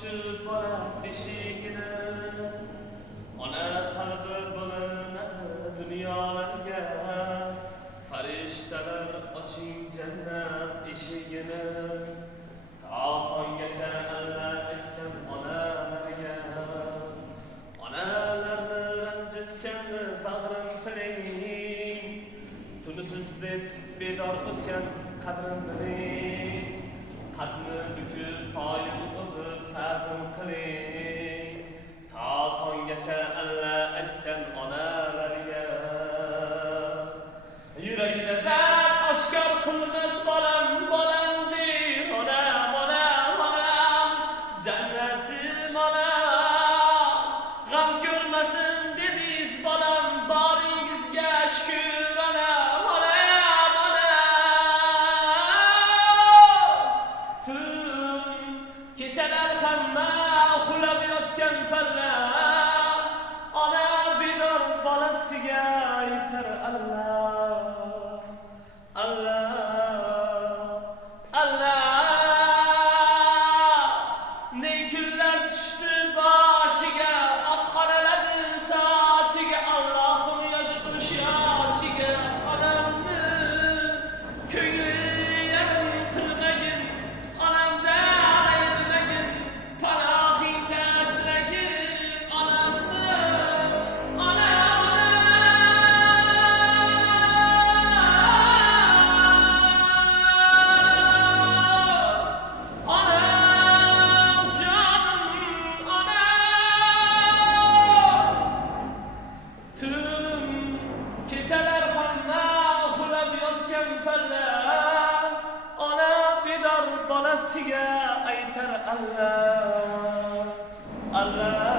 açıp bola eşigini, ona qalbi bo'linadi dunyolarga. Farishtalar oching jannat eshigini, ta tonggacha Allah aytgan onalarga. Onalarni ranjitgan bag'rim tiling, tunisiz deb bedor o'tgan qadrim biling. Qadni bukib poyin o'pib ta'zim qiling, ta tonggacha Allah aytgan onalarga. Yuragida dard oshkor qilmas bolam, bolam der onam, onam, onam, jannatim onam. G'am ko'rmasin dediz bolam, boringizga shukr onam, onam, onam. Tun kechalar hamma uxlab yotgan palla, ona bedor bolasiga aytar Allah. Allah, Allah, ne kunlar tushdi boshiga, oq qoraladi sochiga. Allohim yosh qilish yoshiga, onamni ko'ngli yarim qilmagin, onamdan ayirmagin, panohingda asragin onamni, onam, onam, jonim, onam. Tun kechalar hamma uxlab yotgan palla, ona bedor bolasiga aytar Allah, Allah.